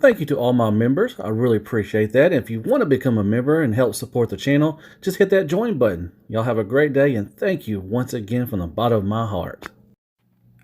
Thank you to all my members. I really appreciate that. If you want to become a member and help support the channel, just hit that join button. Y'all have a great day, and thank you once again from the bottom of my heart.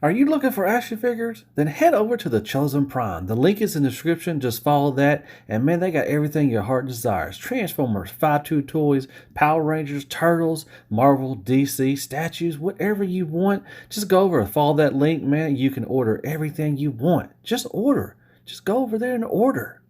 Are you looking for action figures? Then head over to the Chosen Prime. The link is in the description. Just follow that. And man, they got everything your heart desires. Transformers, 5-2 toys, Power Rangers, Turtles, Marvel, DC, statues, whatever you want. Just go over and follow that link, man. You can order everything you want. Just order. Just go over there and order.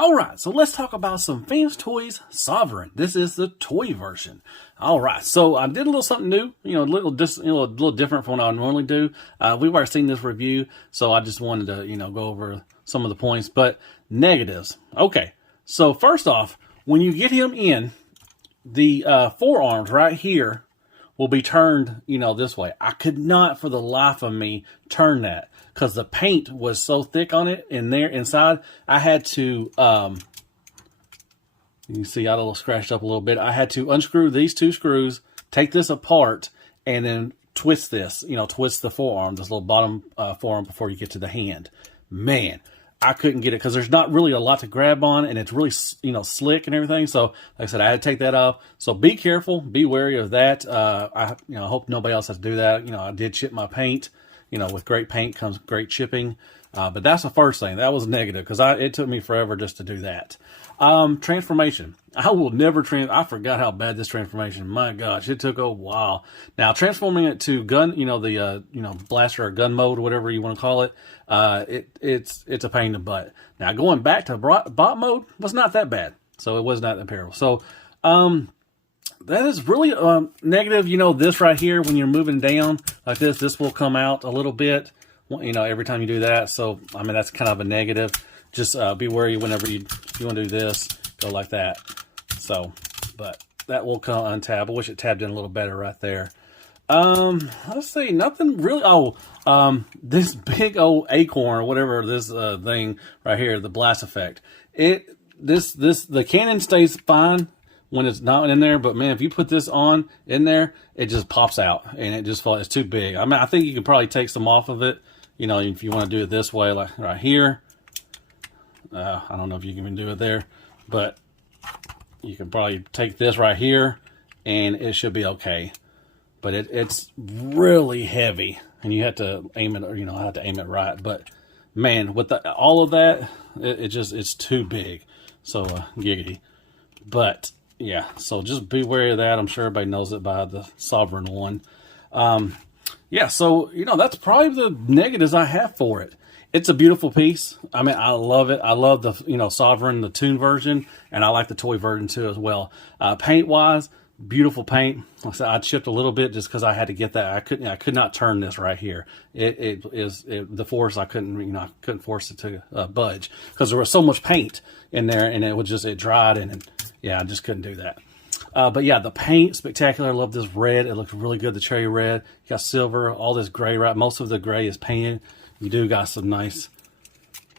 Alright, so let's talk about some Fanstoys Sovereign. This is the toy version. Alright, so I did a little something new, a little different from what I normally do. We've already seen this review, so I just wanted to, go over some of the points. But negatives. Okay, so first off, when you get him in, the forearms right here will be turned, this way. I could not for the life of me turn that because the paint was so thick on it in there inside. I had to, you can see I got a little scratched up a little bit. I had to unscrew these two screws, take this apart, and then twist this, twist the forearm, this little bottom forearm before you get to the hand. Man, I couldn't get it because there's not really a lot to grab on, and it's really, slick and everything. So, like I said, I had to take that off. So be careful, be wary of that. I hope nobody else has to do that. I did chip my paint. With great paint comes great chipping. But that's the first thing. That was negative because it took me forever just to do that. Transformation. I will never I forgot how bad this transformation. My gosh, it took a while. Now transforming it to gun, the blaster or gun mode, whatever you want to call it. It's a pain in the butt. Now going back to bot mode was not that bad. So it was not that terrible. So that is really negative. This right here, when you're moving down like this will come out a little bit. Every time you do that. So I mean that's kind of a negative. Just be wary whenever you want to do this, go like that. So, but that will come untab. I wish it tabbed in a little better right there. Let's see, nothing really. This big old acorn or whatever this thing right here, the blast effect. The cannon stays fine when it's not in there, but man, if you put this on in there, it just pops out and it just falls. It's too big. I mean, I think you can probably take some off of it. If you want to do it this way, like right here. I don't know if you can even do it there, but you can probably take this right here and it should be okay. But it's really heavy and you have to aim it, I have to aim it right. But man, with all of that, it's too big. So giggity. But yeah, so just be wary of that. I'm sure everybody knows it by the Sovereign one. Yeah, so that's probably the negatives I have for it. It's a beautiful piece. I mean, I love it. I love the Sovereign, the Toon version, and I like the toy version too as well. Paint wise, beautiful paint. Like I said, I chipped a little bit just because I had to get that. I could not turn this right here. The force I couldn't I couldn't force it to budge because there was so much paint in there, and it dried, and yeah, I just couldn't do that. But yeah, the paint, spectacular. I love this red. It looks really good, the cherry red. You got silver, all this gray, right? Most of the gray is painted. You do got some nice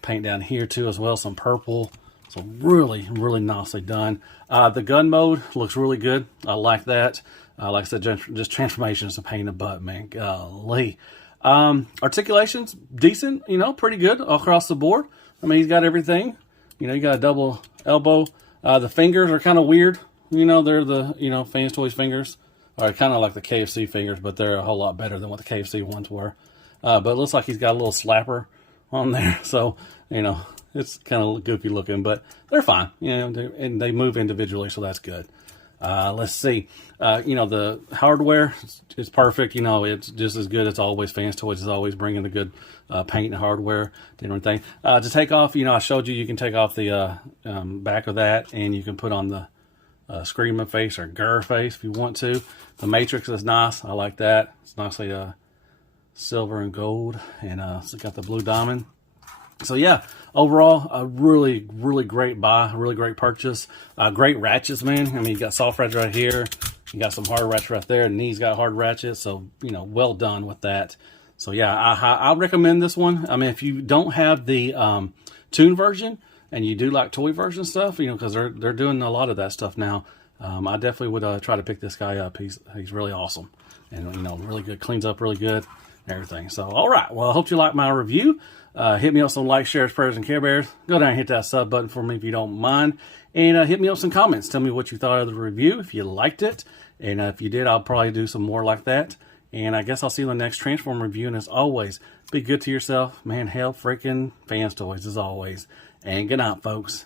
paint down here too as well, some purple. So really, really nicely done. The gun mode looks really good. I like that. Like I said, just transformation is a pain in the butt, man. Golly. Articulation's decent, pretty good across the board. I mean, he's got everything. You got a double elbow. The fingers are kind of weird. They're the, Fanstoys fingers. Or kind of like the KFC fingers, but they're a whole lot better than what the KFC ones were. But it looks like he's got a little slapper on there. So, It's kind of goofy looking, but they're fine. You know, and they move individually, so that's good. Let's see. You know, the hardware is perfect. You know, it's just as good as always. Fanstoys is always bringing the good paint and hardware and everything. To take off, you know, I showed you can take off the back of that, and you can put on the Screaming face or Grr face if you want to. The Matrix is nice. I like that. It's nicely silver and gold, and it's got the blue diamond. So yeah, overall, a really, really great buy, really great purchase. Great ratchets, man. I mean, you got soft ratchets right here. You got some hard ratchets right there, and these got hard ratchets. So, you know, well done with that. So yeah, I recommend this one. I mean, if you don't have the tune version and you do like toy version stuff, you know, because they're doing a lot of that stuff now, I definitely would try to pick this guy up. He's really awesome, and you know, really good, cleans up really good, and everything. So all right, well, I hope you like my review. Hit me up some likes, shares, prayers, and Care Bears. Go down and hit that sub button for me if you don't mind. And hit me up some comments. Tell me what you thought of the review, if you liked it. And if you did, I'll probably do some more like that. And I guess I'll see you in the next Transform review. And as always, be good to yourself. Man, hell freaking Fanstoys as always. And good night, folks.